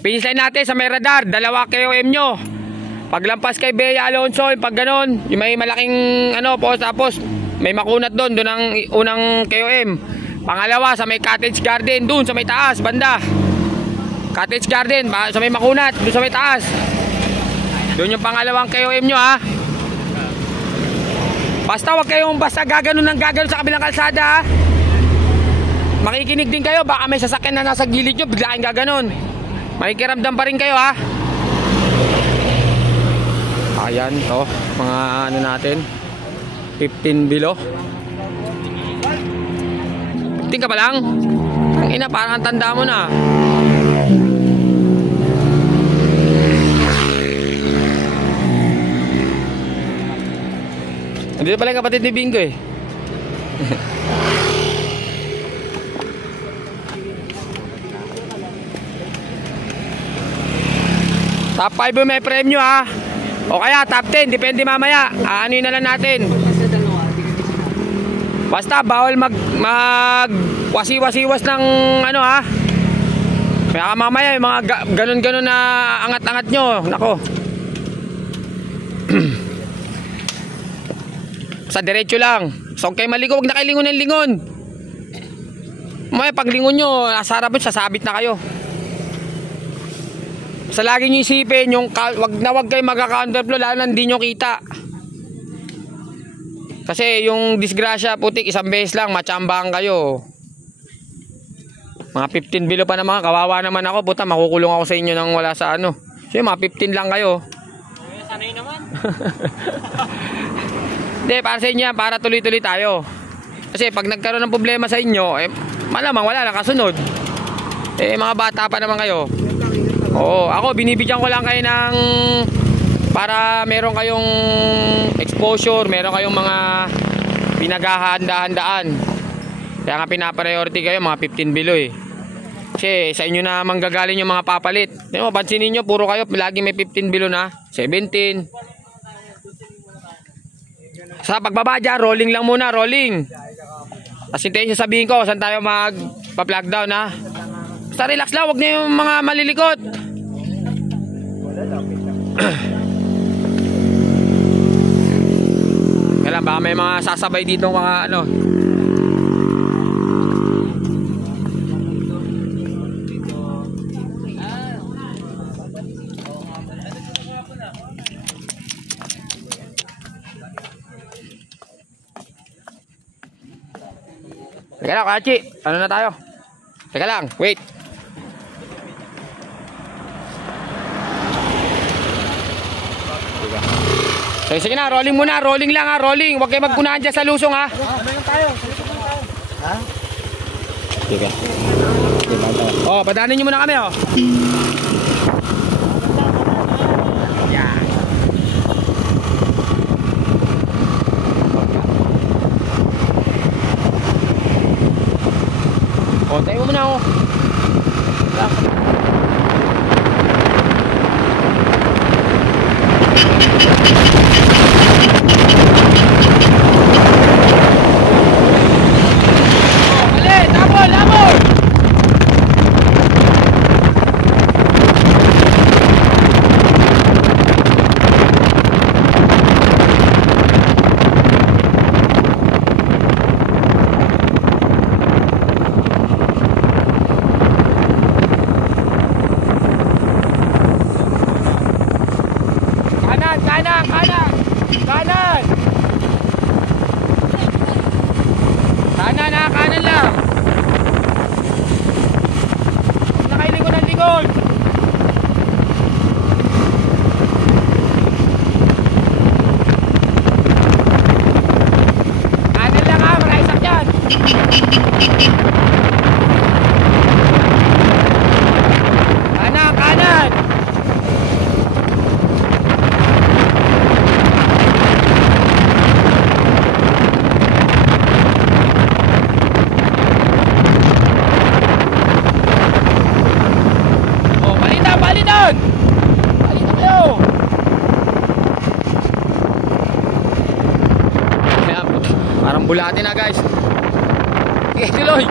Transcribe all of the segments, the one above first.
finish line natin sa may radar, 2 KOM nyo. Paglampas kay Bea Alonso, pag ganon, yung may malaking post, tapos may makunat doon ang unang KOM. Pangalawa sa may Cottage Garden, doon sa may taas, banda. Cottage Garden, sa may makunat, doon sa may taas. Doon yung pangalawang KOM nyo, ha. Basta wag kayong gaganon sa kabilang kalsada, ha. Makikinig din kayo, baka may sasakyan na nasa gilid nyo, bigla kayong gaganon. Makikiramdam pa rin kayo, ha. Ayan, to, mga natin, 15 below. 15 ka pa lang? Ang ina, parang ang tanda mo na. Andito pala yung kapatid ni Bingo, eh. Top 5 may premyo, ha. O kaya top 10, depende mamaya. Ano yun na lang natin. Basta bawal mag wasiwas ng ha. Kaya mamaya yung mga ganun-ganun na angat-angat nyo. Nako. Sa diretso lang. So kayo maligo, huwag na kayo lingon ng lingon. Mamaya pag lingon nyo, nasa harap yun, sasabit na kayo. Sa lagi nyo isipin, wag kayo magka-counterflow, lalo na hindi nyo kita. Kasi yung disgrasya, putik, isang beses lang, matsambahan kayo. Mga 15 below pa naman, kawawa naman ako, puta, makukulong ako sa inyo nang wala sa So yung mga 15 lang kayo. Sanay naman. Hindi, para sa inyo yan, para tuloy-tuloy tayo. Kasi pag nagkaroon ng problema sa inyo, malamang wala lang kasunod. Mga bata pa naman kayo. Oo, ako binibigyan ko lang kayo ng para meron kayong exposure, meron kayong mga pinaghahanda-handaan. Kaya nga pinapriority kayo mga 15 below, eh. Kasi sa inyo na manggagaling yung mga papalit. Pansinin nyo, puro kayo lagi may 15 below na, 17. Sa pagbaba dyan, rolling lang muna, rolling. Tapos hintayin nyo sabihin ko saan tayo magpa-plug down, ha. Basta relax lang, huwag na yung mga malilikot. Kailan baka may mga sasabay dito mga Teka lang, Kachi, na tayo? Teka lang, wait. So, sige na, rolling muna, rolling lang, ha, rolling. Huwag kayo magpunahan dyan sa lusong, ha. Ano lang tayo? Sa lusong lang tayo. Ha? Sige. Padanin nyo muna kami, Yan. Tayo mo muna, kanan lang. Nakailingon ng lingon. Kanan lang, ha, maraisak dyan. Kanan, kanan. Parang bulate na, guys. Okay, tuloy.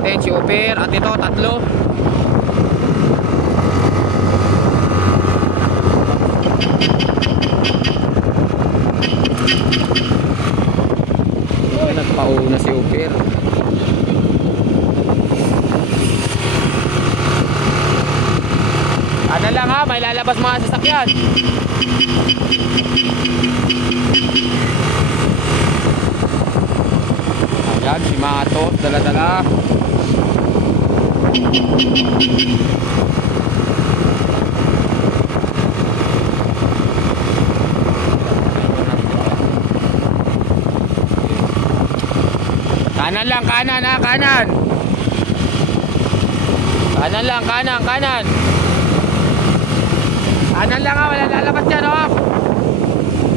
natin, si Oper. At ito, tatlo. Ay, nagpauna si Oper. Ano lang ha, may lalabas mga sasakyan. Ayan, si Matos, dala-dala. Kanan lang, kanan ha, kanan. Kanan lang, kanan, kanan. Kanan lang ha, wala lalabas dyan oh.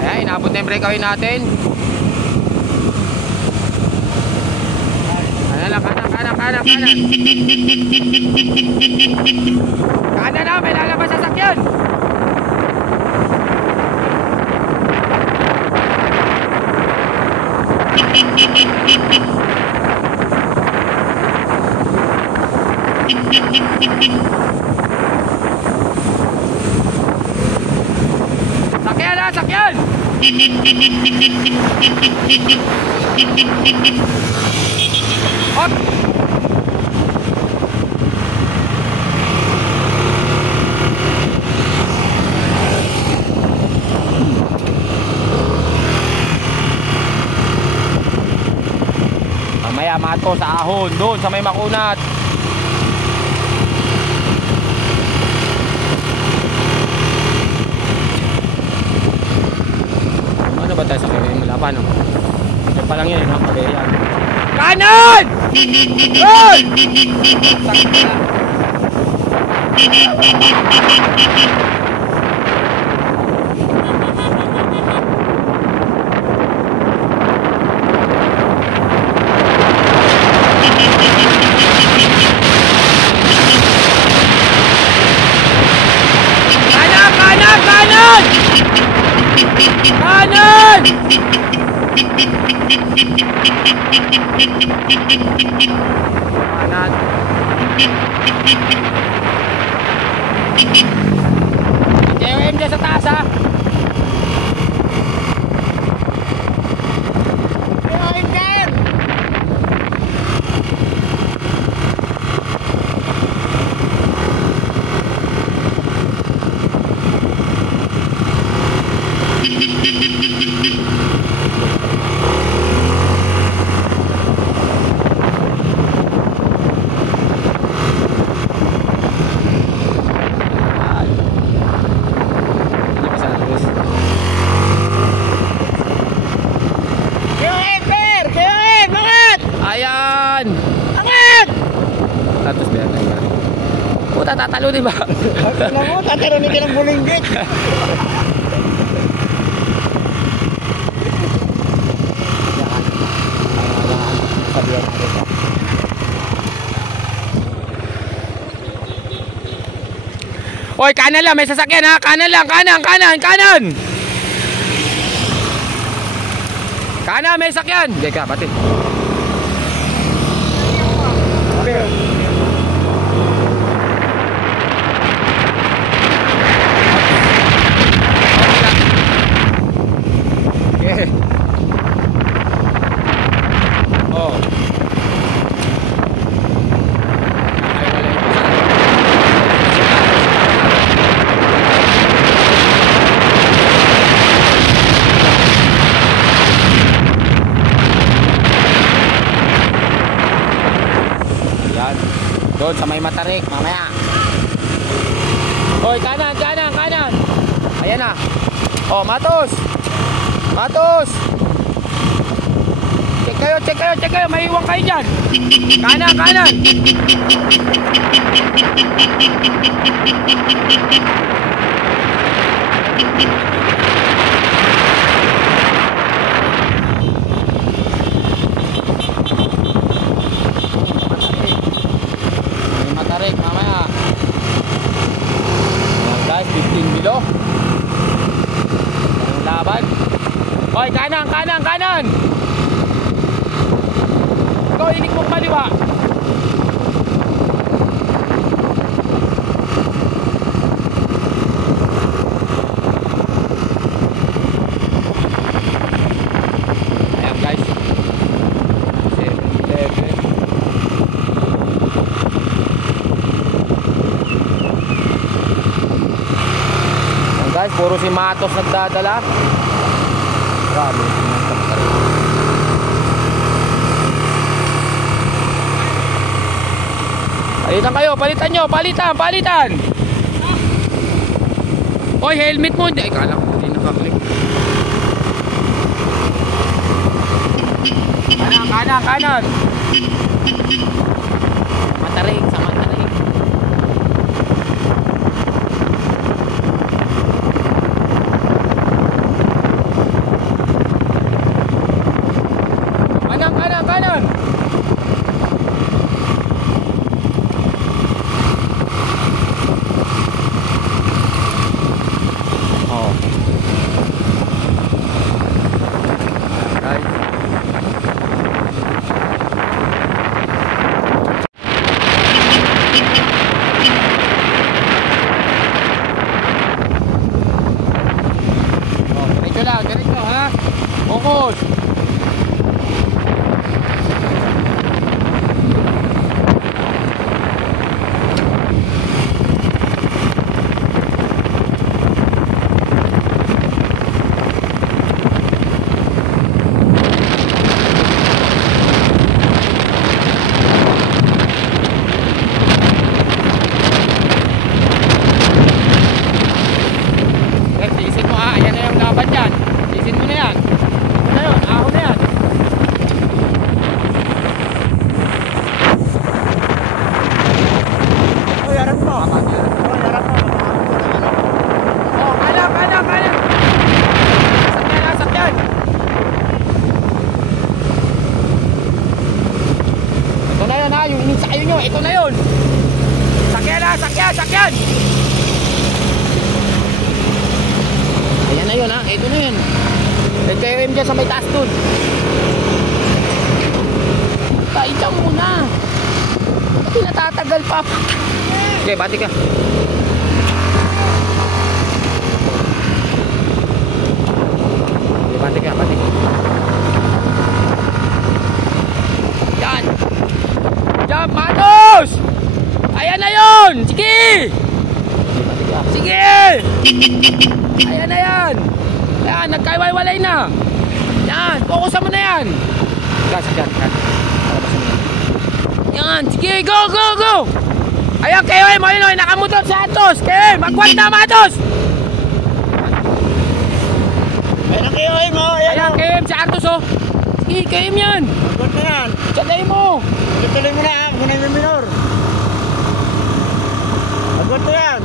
Ayan, inabot na yung breakaway natin. Kanan lang, kanan, kanan, kanan, kanan. Kanan ha, may lalabas sa sakyan. Sakyan ha, sakyan. Hop. Mamaya mato sa ahon doon sa may makunat. Ano ba tayo sa kaya yung laban? Ito pa lang yan, mga kabayan. Kanan! Hoy! Kanan! Kanan! Kanan! Kanan! Kanan. KOM dyan sa taas ha. KOM dyan. Ayan! Angat! Tapos ba yan? Puta, tatalo di ba? Alam mo, tatalunin ka ng bulinggit. Hoy, kanan lang, may sasakyan ha. Kanan lang, kanan, kanan, kanan. Kanan, may sasakyan. Hindi ka, pati. Okay. Oh. Doon sa may Matarik, mamaya. Hoy, kanan, kanan, kanan. Ayan na. Oh, Matos. Matos. Check kayo, check kayo, check kayo. May iwan kayo dyan. Kanan, kanan. Matarik mamaya. Ayan guys, 15 kilo. Ang laban. Hoy, kanan, kanan, kanan. Ikaw, inik mo kaliwa. si Matos nagdadala. Grabe. Palitan kayo, palitan nyo, palitan. Oy, helmet mo. Ay, kala ko hindi nakaklik. Kanan. Matarik, sa matarik. Kanan. Ganito ha. Focus. Tiisin mo ha. Ayan na yung laban dyan. Tiisin mo na yan. Ano yun? Ako na yan. Oy, harap mo. Oy, harap mo. Oh, kanan. Sakyan. Ito na yun ha. Yung ininsayo nyo. Ito na yun. Sakyan. Ayan na yun ha. Ito na yun. Let kayo dyan sa may taas dun. Tayo dyan muna. Hindi natatagal pa. Okay, bati ka. Okay, bati ka. Yan, Matos! Ayan na yun! Sige! Ayan na yan! Ayan, nagkaiwalay na! Yan, fokusan mo na yan! Yan! Yan, sige, go! Ayan, kayo ayun, nakamotor sa Atos! Kayo, magwag na, Matos! Ayan ang kayo mo. Ayan, kayo sa Atos, oh! Sige, kayo yan! Good na yan. Tsatay mo! Tuloy mo na. Muna yung minor. Good na yan.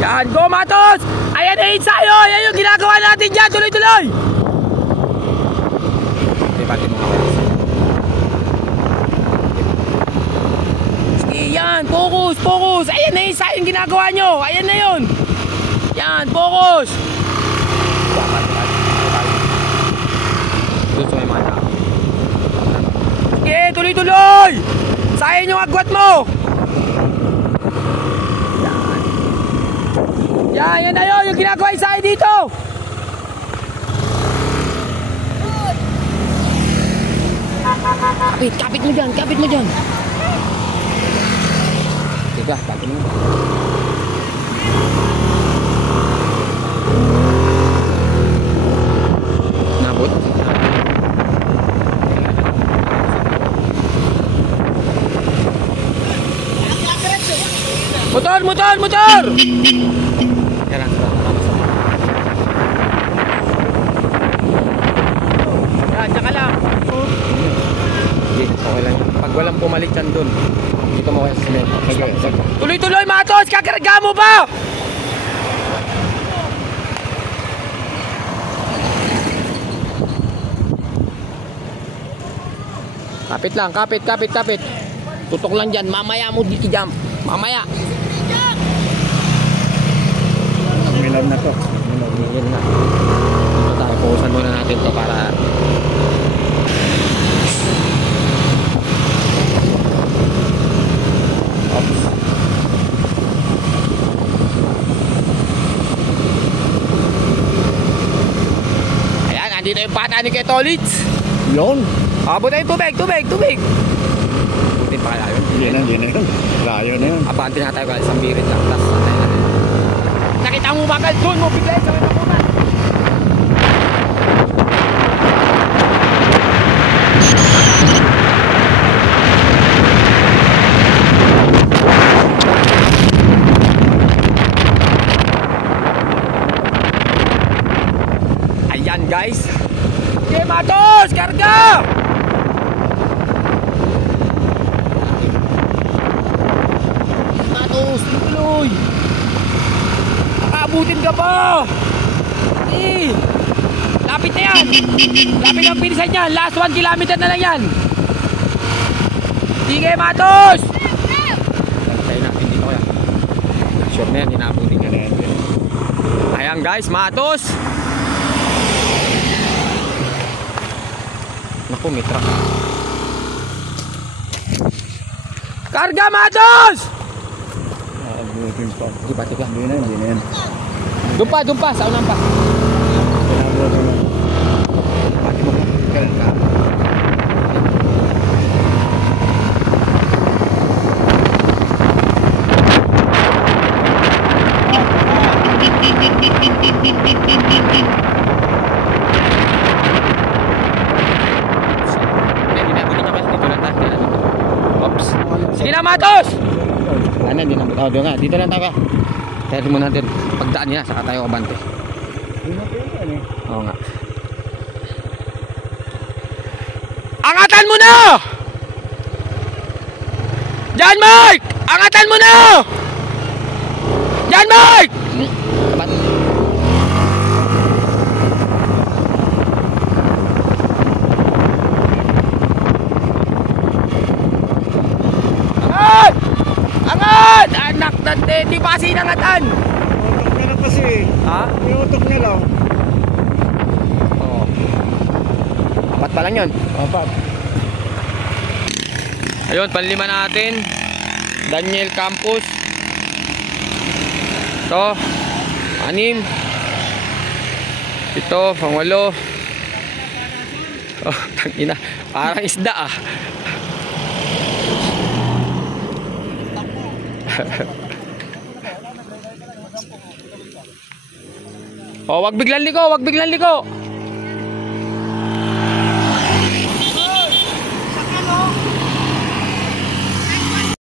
Yan, go Matos! Ayan na ensayo! Ayan yung ginagawa natin dyan! Tuloy! Pati mo nga. Sige, yan! Focus! Ayan na ensayo yung ginagawa nyo! Ayan na yun! Yan, focus! Doon sa may mga tao. Sige, tuloy! Sayang yung agwat mo! Yan na yun, yung ginagawa yung sa'yo dito! Kapit mo dyan! Tiga, kapit mo. Nabot. Motor! Yan, tsaka lang. Okay lang. Pag walang pumalit yan dun, dito mo kaya sa cement. Tuloy, Matos! Kakarga mo ba? Kapit lang, kapit. Tutok lang dyan. Mamaya mo dito jump. Mamaya. Minor na to. Yan na. Dito tayo. Pukusan muna natin to para... Oops. Ayan, andito yung bata ni Ketolits. Yun. Abot tayo tubig. Butin pa kaya yun. Hindi na yun. Layo na yun. Abante na tayo kasi isang birit lang. Tapos tayo na rin. kang umagal. Doon mo biglayin sa may makunat. Ayan guys. Okay, Matos! Karga! Matos, tuloy! Nakaabutin ka pa! Eh! Lapit na yan! Lapit ang pinisan yan! Last 1 kilometer na lang yan! Sige, Matos! Tayo natin dito kaya. Sure na yan, hinaabutin ka na yan. Ayan guys, Matos! Naku, may truck. Karga, Matos! Abutin pa. Diba? Hindi na yan. Doon pa, sa unang pa. Abutin na. Pati mo. Ganun ka. Sige na, Matos! Ano, hindi na. Oh, doon nga. Dito lang tayo ka. Tayo muna natin. Pagdaan niya, saka tayo kabante. Oo nga. Angatan mo na! Diyan, Mike! Angatan mo na! Diyan, Mike! Tapat. Angat! Angat! Anak tante, di pa kasi nangatan. Utok na lang kasi. Ha? May utok na lang. Oo. Apat pa lang yun. Apat. Ayun, panlima natin. Daniel Campos. Ito. 6. Ito, pang-8. Oh, tangina. Parang isda ah. Oh, wag biglang liko, wag biglang liko.